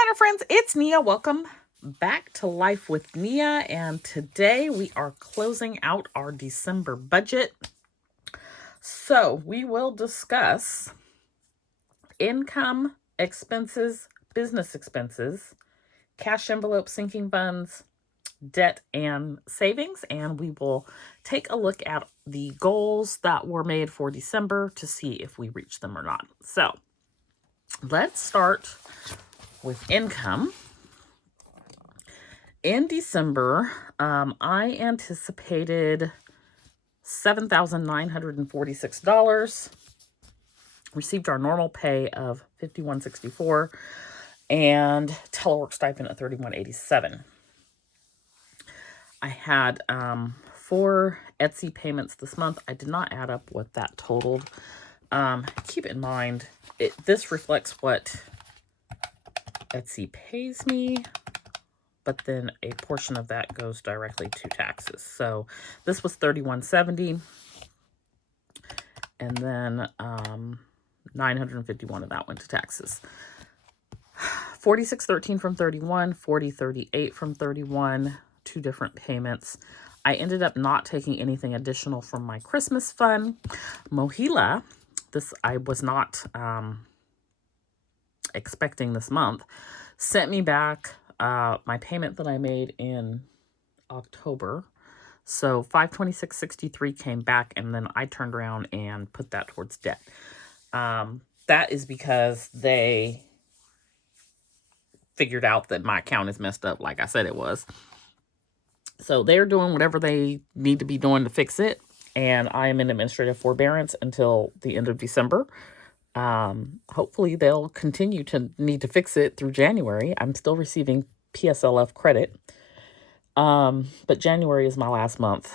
planner friends, it's Nia. Welcome back to Life with Nia, and today we are closing out our December budget. So we will discuss income, expenses, business expenses, cash envelope sinking funds, debt and savings, and we will take a look at the goals that were made for December to see if we reach them or not. So let's start with income. In December, I anticipated $7,946. Received our normal pay of $51.64 and telework stipend of $31.87. I had 4 Etsy payments this month. I did not add up what that totaled. Keep in mind, this reflects what Etsy pays me, but then a portion of that goes directly to taxes. So this was $31.70, and then $951 of that went to taxes. $46.13 from 31, $40.38 from 31, 2 different payments. I ended up not taking anything additional from my Christmas fund. Mohila, this I was not expecting this month, sent me back my payment that I made in October. So $526.63 came back, and then I turned around and put that towards debt. That is because they figured out that my account is messed up, like I said it was. So they're doing whatever they need to be doing to fix it, and I am in administrative forbearance until the end of December. Hopefully they'll continue to need to fix it through January. I'm still receiving PSLF credit. But January is my last month,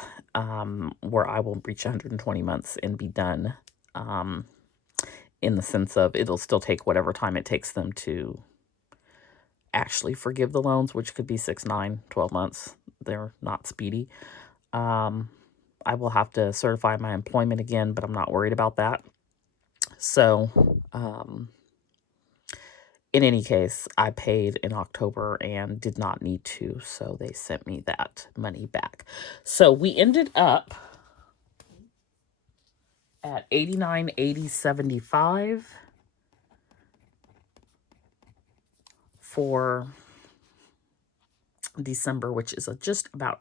where I will reach 120 months and be done, in the sense of it'll still take whatever time it takes them to actually forgive the loans, which could be 6, 9, 12 months. They're not speedy. I will have to certify my employment again, but I'm not worried about that. So, in any case, I paid in October and did not need to, so they sent me that money back. So we ended up at $89.80.75 for December, which is just about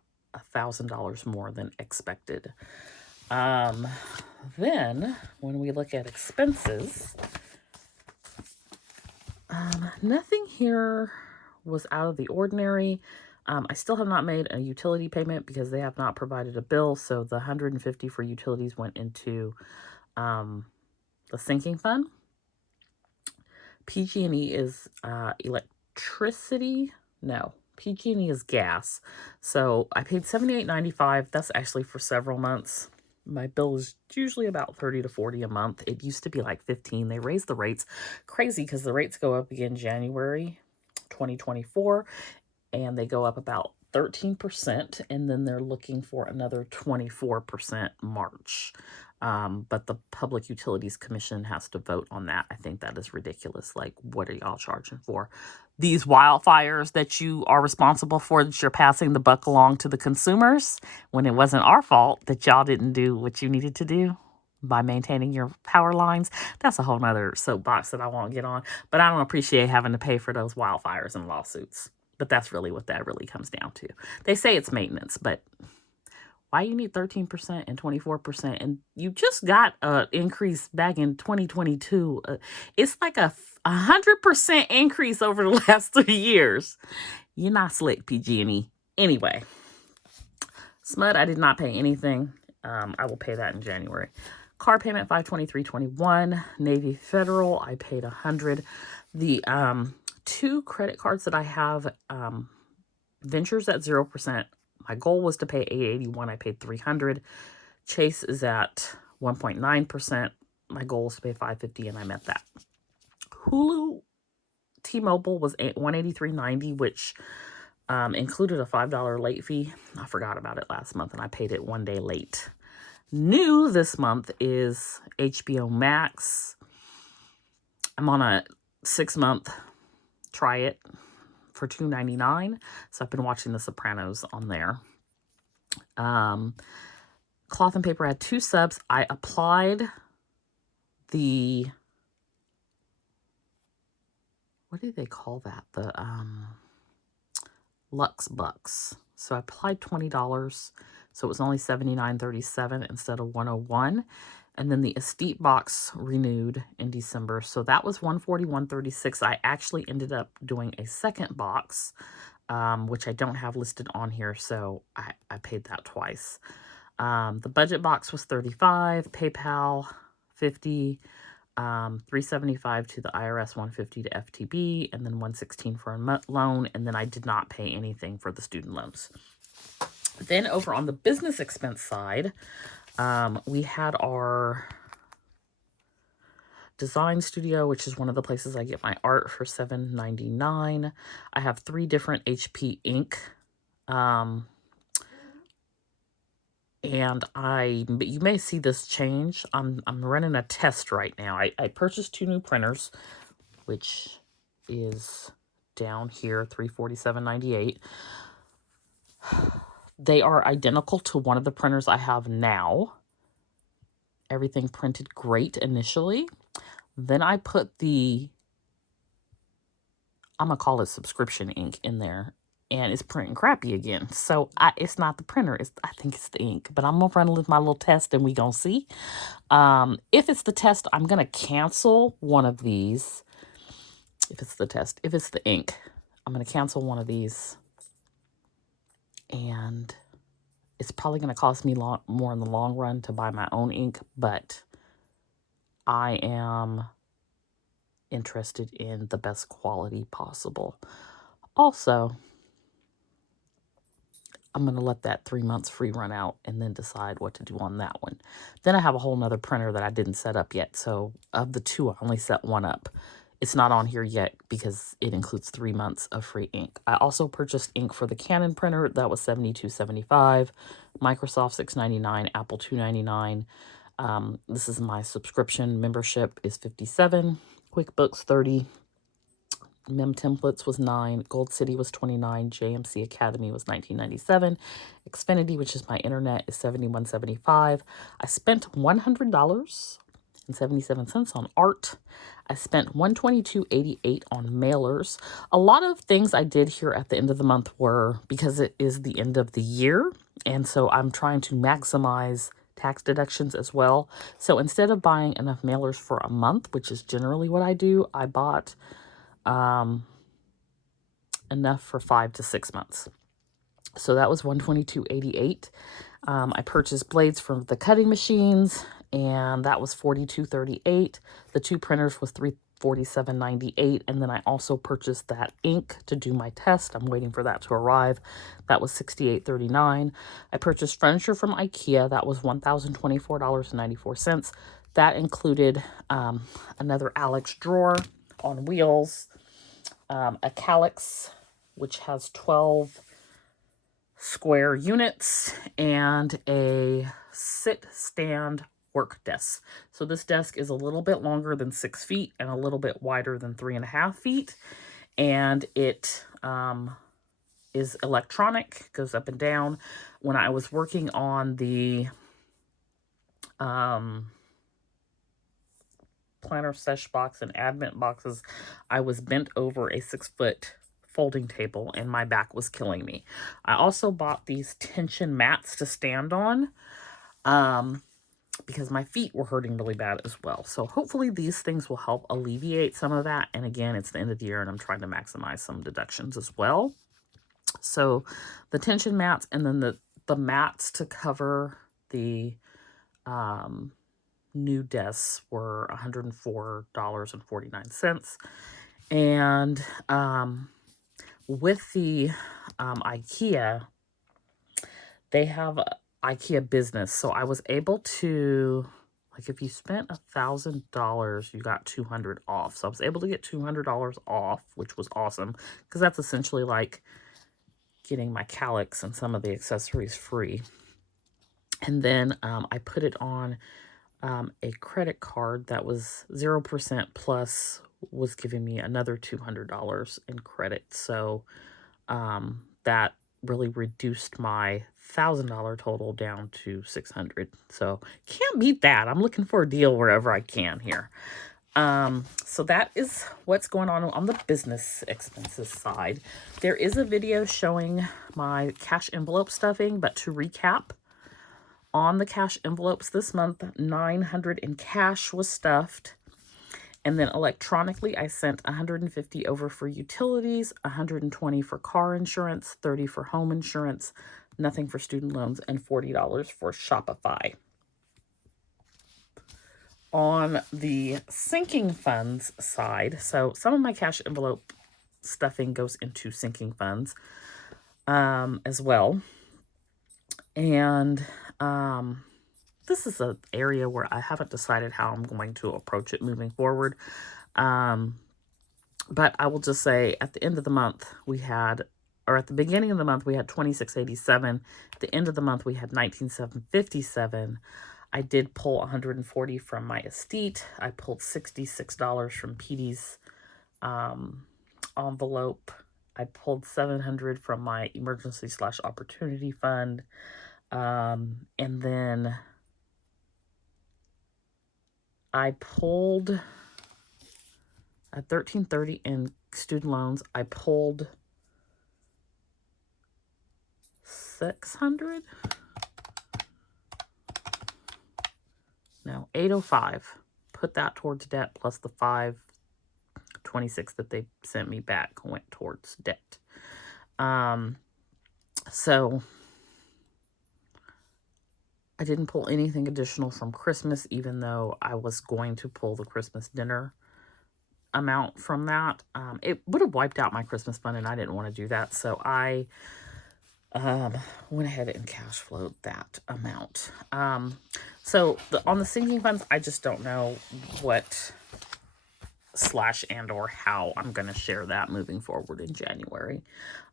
$1,000 more than expected. Then when we look at expenses, nothing here was out of the ordinary. I still have not made a utility payment because they have not provided a bill. So the $150 for utilities went into the sinking fund. PG&E is electricity. No, PG&E is gas. So I paid $78.95. That's actually for several months. My bill is usually about $30 to $40 a month. It used to be like $15. They raised the rates. Crazy, because the rates go up again January 2024, and they go up about 13%, and then they're looking for another 24% March. But the Public Utilities Commission has to vote on that. I think that is ridiculous. Like, what are y'all charging for? These wildfires that you are responsible for, that you're passing the buck along to the consumers, when it wasn't our fault that y'all didn't do what you needed to do by maintaining your power lines. That's a whole nother soapbox that I won't get on. But I don't appreciate having to pay for those wildfires and lawsuits. But that's really what that really comes down to. They say it's maintenance, but why you need 13% and 24%? And you just got an increase back in 2022. It's like a 100% increase over the last 3 years. You're not slick, PG&E. Anyway, SMUD, I did not pay anything. I will pay that in January. Car payment, $523.21. Navy Federal, I paid $100. The 2 credit cards that I have, Ventures at 0%. My goal was to pay $881. I paid $300. Chase is at 1.9%. My goal was to pay $550, and I met that. Hulu T-Mobile was $183.90, which included a $5 late fee. I forgot about it last month, and I paid it 1 day late. New this month is HBO Max. I'm on a 6-month try it for $2.99. So I've been watching The Sopranos on there. Cloth and Paper had 2 subs. I applied the, what do they call that? The Lux Bucks. So I applied $20. So it was only $79.37 instead of $101. And then the Estate box renewed in December. So that was $141.36. I actually ended up doing a second box, which I don't have listed on here. So I paid that twice. The budget box was $35, PayPal $50, $375 to the IRS, $150 to FTB, and then $116 for a loan. And then I did not pay anything for the student loans. Then over on the business expense side, we had our design studio, which is one of the places I get my art, for $7.99. I have 3 different HP ink. And you may see this change. I'm running a test right now. I purchased 2 new printers, which is down here, $347.98. They are identical to one of the printers I have now. Everything printed great initially. Then I put the, I'm going to call it subscription ink in there, and it's printing crappy again. So it's not the printer. I think it's the ink. But I'm going to run my little test, and we going to see. If it's the test, I'm going to cancel one of these. If it's the test. If it's the ink, I'm going to cancel one of these. And it's probably going to cost me more in the long run to buy my own ink. But I am interested in the best quality possible. Also, I'm going to let that 3 months free run out and then decide what to do on that one. Then I have a whole nother printer that I didn't set up yet. So of the 2, I only set one up. It's not on here yet because it includes 3 months of free ink. I also purchased ink for the Canon printer. That was $72.75. Microsoft $6.99. Apple $2.99. This is my subscription. Membership is $57. QuickBooks $30. Mem Templates was $9. Gold City was $29. JMC Academy was $19.97. Xfinity, which is my internet, is $71.75. I spent $100.77 on art. I spent $122.88 on mailers. A lot of things I did here at the end of the month were because it is the end of the year, and so I'm trying to maximize tax deductions as well. So instead of buying enough mailers for a month, which is generally what I do, I bought enough for 5 to 6 months. So that was $122.88. I purchased blades from the cutting machines, and that was $42.38. The 2 printers was $347.98, and then I also purchased that ink to do my test. I'm waiting for that to arrive. That was $68.39. I purchased furniture from IKEA. That was $1,024.94. That included another Alex drawer on wheels, a Calyx, which has 12 square units, and a sit-stand work desk. So this desk is a little bit longer than 6 feet and a little bit wider than 3.5 feet. And it is electronic, goes up and down. When I was working on the planner sesh box and advent boxes, I was bent over a 6-foot folding table and my back was killing me. I also bought these tension mats to stand on because my feet were hurting really bad as well. So hopefully these things will help alleviate some of that. And again, it's the end of the year and I'm trying to maximize some deductions as well. So the tension mats, and then the mats to cover the new desks were $104.49. And with the IKEA, they have IKEA Business. So I was able to, like, if you spent $1,000, you got $200 off. So I was able to get $200 off, which was awesome, because that's essentially like getting my Calyx and some of the accessories free. And then I put it on a credit card that was 0% plus was giving me another $200 in credit. So that really reduced my $1,000 total down to $600. So can't beat that. I'm looking for a deal wherever I can here. So that is what's going on the business expenses side. There is a video showing my cash envelope stuffing, but to recap, on the cash envelopes this month, $900 in cash was stuffed. And then electronically, I sent $150 over for utilities, $120 for car insurance, $30 for home insurance, nothing for student loans, and $40 for Shopify. On the sinking funds side, so some of my cash envelope stuffing goes into sinking funds as well. And this is an area where I haven't decided how I'm going to approach it moving forward. But I will just say at the end of the month, at the beginning of the month, we had $26.87. At the end of the month, we had $19,757. I did pull $140 from my estate. I pulled $66 from Petey's envelope. I pulled $700 from my emergency/opportunity fund. And then I pulled at $1,330 in student loans. I pulled $600. No, $805. Put that towards debt plus the $526 that they sent me back went towards debt. So I didn't pull anything additional from Christmas, even though I was going to pull the Christmas dinner amount from that. It would have wiped out my Christmas fund, and I didn't want to do that. So I went ahead and cash flowed that amount. So on the sinking funds, I just don't know what / and or how I'm going to share that moving forward in January.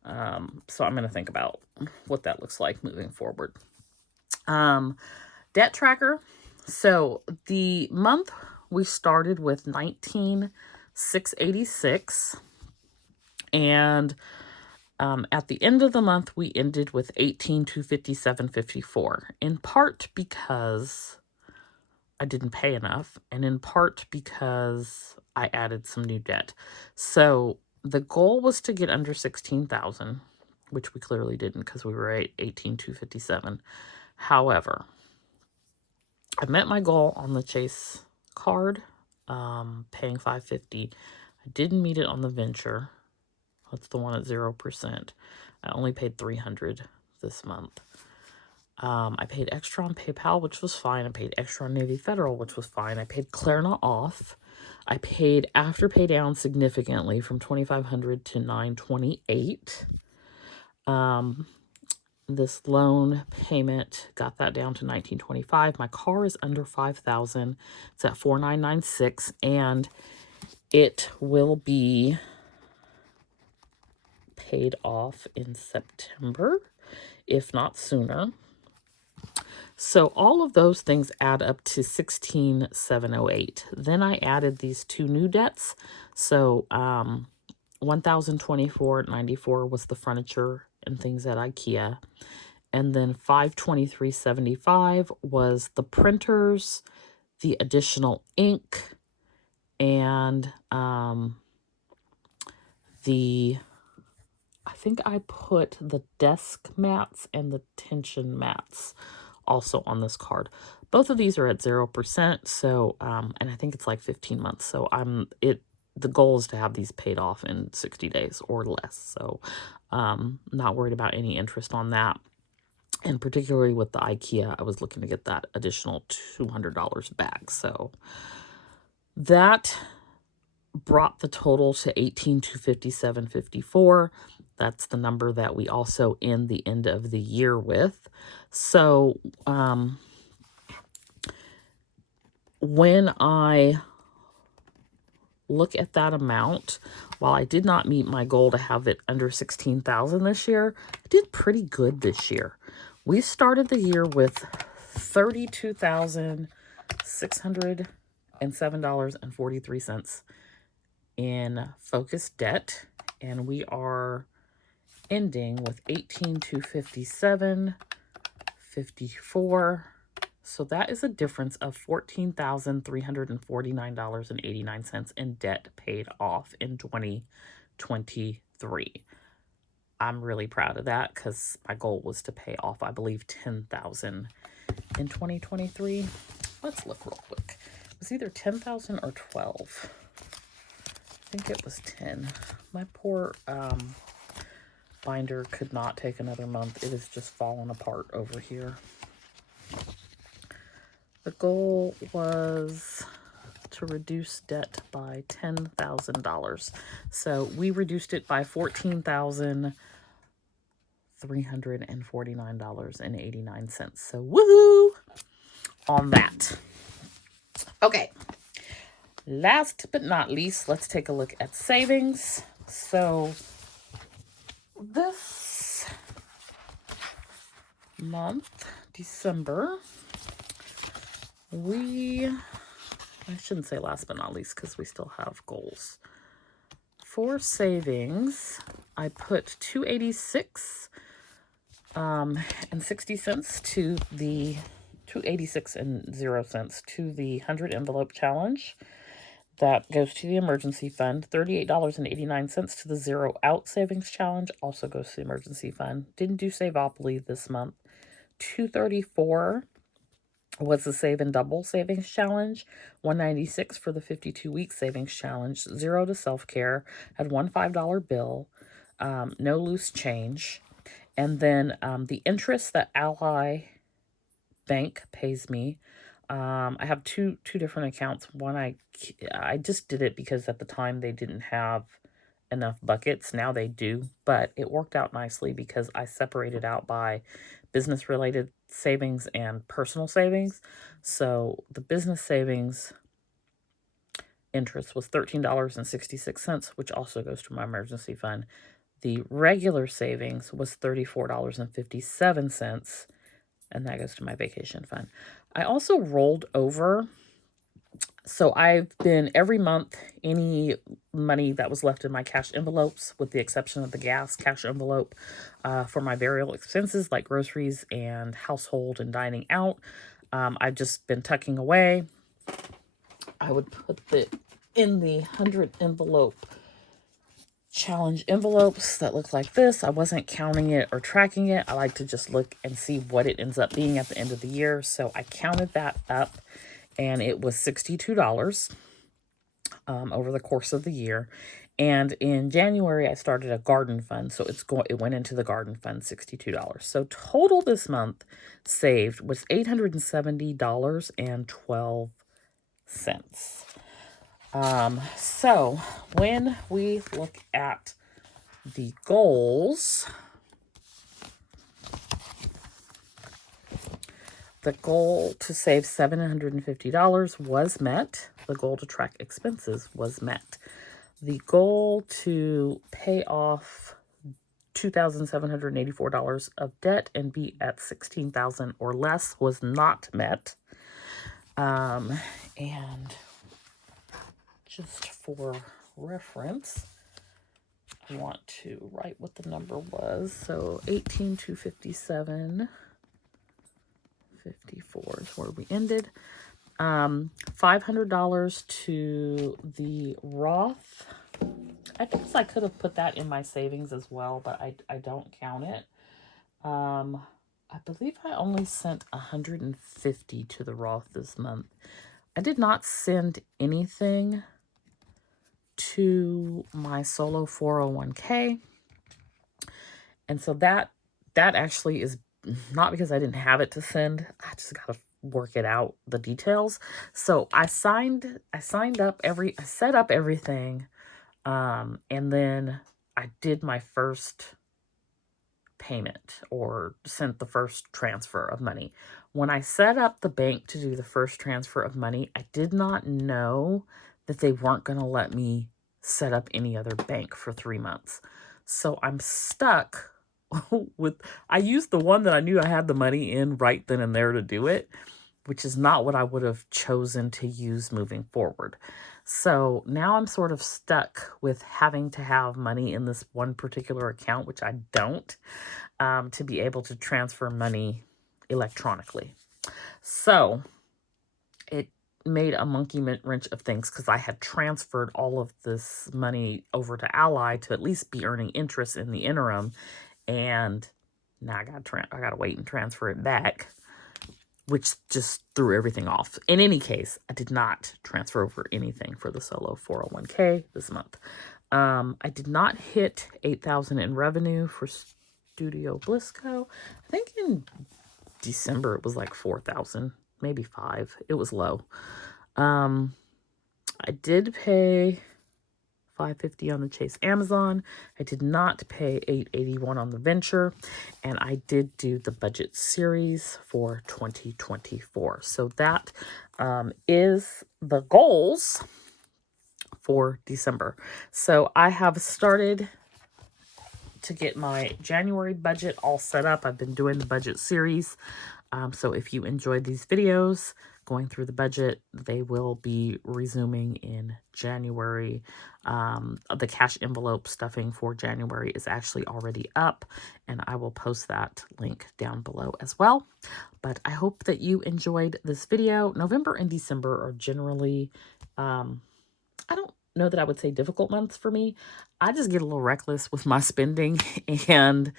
So I'm going to think about what that looks like moving forward. Debt tracker. So the month we started with $19,686, and at the end of the month, we ended with $18,257.54, in part because I didn't pay enough, and in part because I added some new debt. So the goal was to get under $16,000, which we clearly didn't because we were at $18,257. However, I met my goal on the Chase card, paying $550. I didn't meet it on the Venture. That's the one at 0%. I only paid $300 this month. I paid extra on PayPal, which was fine. I paid extra on Navy Federal, which was fine. I paid Klarna off. I paid Afterpay down significantly from $2,500 to $928. This loan payment got that down to $1,925. My car is under $5,000. It's at $4,996, and it will be paid off in September, if not sooner. So all of those things add up to $16,708. Then I added these two new debts. So $1,024.94 was the furniture and things at IKEA. And then $523.75 was the printers, the additional ink, and I think I put the desk mats and the tension mats also on this card. Both of these are at 0%. So, and I think it's like 15 months. So the goal is to have these paid off in 60 days or less. So, not worried about any interest on that. And particularly with the IKEA, I was looking to get that additional $200 back. So that brought the total to $18,257.54. That's the number that we also end the end of the year with. So when I look at that amount, while I did not meet my goal to have it under $16,000 this year, I did pretty good this year. We started the year with $32,607.43 in focused debt, and we are ending with 18,257.54. So that is a difference of $14,349.89 in debt paid off in 2023. I'm really proud of that because my goal was to pay off, I believe, 10,000 in 2023. Let's look real quick. It was either 10,000 or 12. I think it was 10. My poor binder could not take another month. It has just fallen apart over here. The goal was to reduce debt by $10,000. So we reduced it by $14,349.89. So woohoo on that. Okay. Last but not least, let's take a look at savings. So this month, December, I shouldn't say last but not least because we still have goals. For savings, I put $286 and 60 cents to the $286 and 0 cents to the 100 envelope challenge. That goes to the emergency fund. $38.89 to the Zero Out Savings Challenge, also goes to the emergency fund. Didn't do Saveopoly this month. $234 was the Save and Double Savings Challenge. $196 for the 52-week Savings Challenge. 0 to Self-Care. Had one $5 bill. No loose change. And then the interest that Ally Bank pays me. I have two different accounts. One, I just did it because at the time they didn't have enough buckets. Now they do, but it worked out nicely because I separated out by business related savings and personal savings. So the business savings interest was $13.66, which also goes to my emergency fund. The regular savings was $34.57, and that goes to my vacation fund. I also rolled over. So I've been every month, any money that was left in my cash envelopes, with the exception of the gas cash envelope, for my variable expenses like groceries and household and dining out, I've just been tucking away. I would put it in the 100 envelope challenge envelopes that look like this. I wasn't counting it or tracking it. I like to just look and see what it ends up being at the end of the year. So I counted that up, and it was $62 over the course of the year. And in January, I started a garden fund. So it went into the garden fund, $62. So total this month saved was $870.12. So when we look at the goals, the goal to save $750 was met. The goal to track expenses was met. The goal to pay off $2,784 of debt and be at $16,000 or less was not met. And just for reference, I want to write what the number was. So 18,257.54 is where we ended. $500 to the Roth. I guess I could have put that in my savings as well, but I don't count it. I believe I only sent $150 to the Roth this month. I did not send anything to my solo 401k. And so that actually is not because I didn't have it to send. I just got to work it out, the details. So I set up everything. And then I did my first payment or sent the first transfer of money. When I set up the bank to do the first transfer of money, I did not know that they weren't going to let me set up any other bank for 3 months. So I'm stuck with, I used the one that I knew I had the money in right then and there to do it, which is not what I would have chosen to use moving forward. So now I'm sort of stuck with having to have money in this one particular account, which I don't, to be able to transfer money electronically. So it made a monkey wrench of things because I had transferred all of this money over to Ally to at least be earning interest in the interim, and now I gotta wait and transfer it back, which just threw everything off. In any case, I did not transfer over anything for the solo 401k this month. I did not hit 8,000 in revenue for Studio Blisco. I think in December it was like 4,000, maybe 5. It was low. I did pay $550 on the Chase Amazon. I did not pay $881 on the Venture, and I did do the budget series for 2024. So that is the goals for December. So I have started to get my January budget all set up. I've been doing the budget series. So if you enjoyed these videos going through the budget, they will be resuming in January. The cash envelope stuffing for January is actually already up, and I will post that link down below as well. But I hope that you enjoyed this video. November and December are generally, I don't know that I would say difficult months for me. I just get a little reckless with my spending, and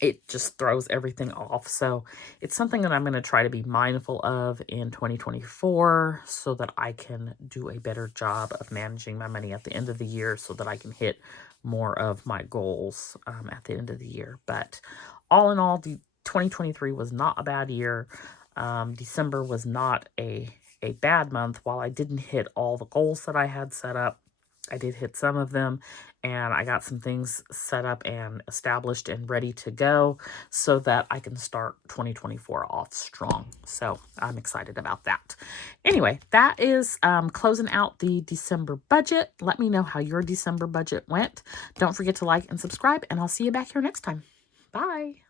it just throws everything off. So it's something that I'm going to try to be mindful of in 2024 so that I can do a better job of managing my money at the end of the year so that I can hit more of my goals at the end of the year. But all in all, 2023 was not a bad year. December was not a bad month. While I didn't hit all the goals that I had set up, I did hit some of them, and I got some things set up and established and ready to go so that I can start 2024 off strong. So I'm excited about that. Anyway, that is closing out the December budget. Let me know how your December budget went. Don't forget to like and subscribe, and I'll see you back here next time. Bye.